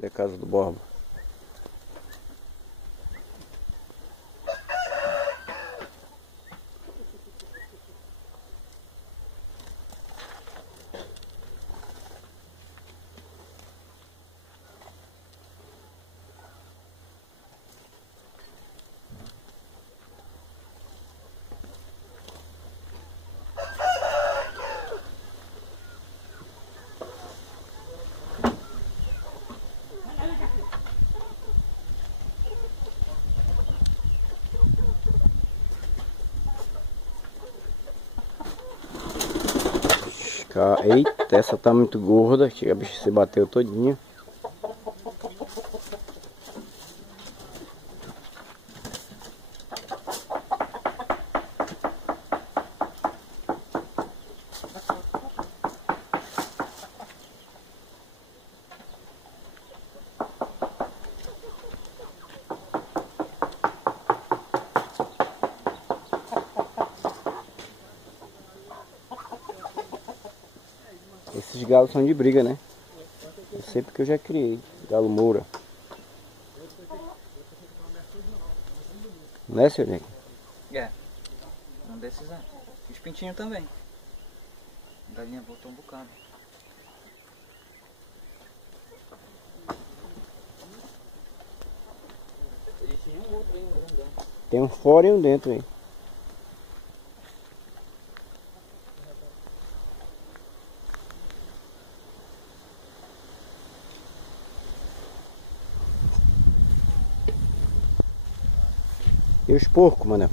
Da casa do Borba. Eita, essa tá muito gorda, chega, a bicha se bateu todinha. Esses galos são de briga, né? Eu sei porque eu já criei. Galo moura. Não é, seu nego? É. Um desses é. Os pintinhos também. A galinha botou um bocado. Ele tinha um outro aí, um grandão. Tem um fora e um dentro aí. E os porcos, mano?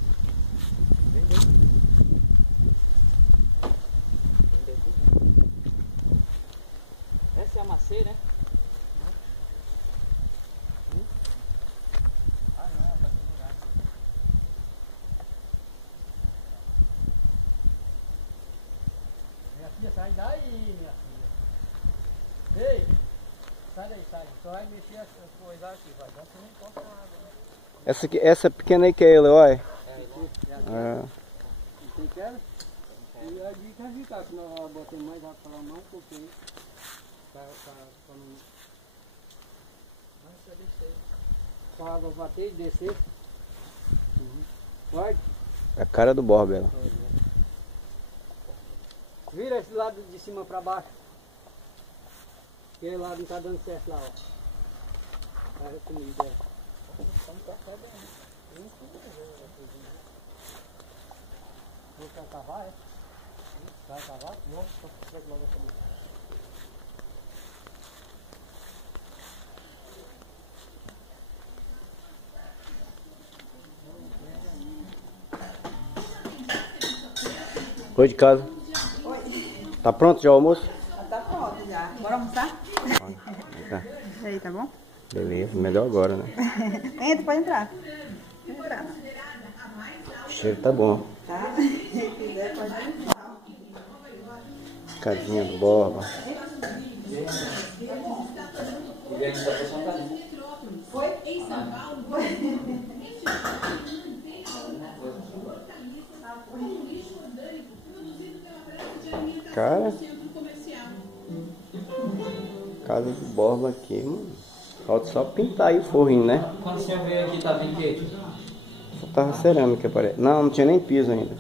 Essa é a maceira, né? Ah não, tá segurado. Minha filha, sai daí, minha filha. Ei! Sai daí, sai. Só vai mexer as coisas aqui, vai. Você não encosta na água, né? Essa pequena aí que é ele, olha. É. Tem queda? E a dica é ficar, senão eu botei mais rápido para a mão, porque pra não... Não, só descer. Pra a água bater e descer. Pode? É a cara do Borba, ela. Vira esse lado de cima para baixo. Aquele lado não tá dando certo lá, ó. Para comida, é. Vou cavar, é? Vai cavar? Não, só pega logo essa luz. Oi de casa. Oi. Tá pronto já o almoço? Tá pronto já. Bora almoçar? Tá. E aí, tá bom? Beleza, melhor agora, né? Entra, pode entrar. Pode entrar. O cheiro tá bom. Tá? Se quiser, pode entrar. Casinha do Borba. E aí, tá passando pra mim. Foi? Em São Paulo? Cara, casa do Borba aqui, mano. Falta só pintar aí o forrinho, né? Quando você veio aqui, tava em quê? Só tava cerâmica, parece. Não tinha nem piso ainda.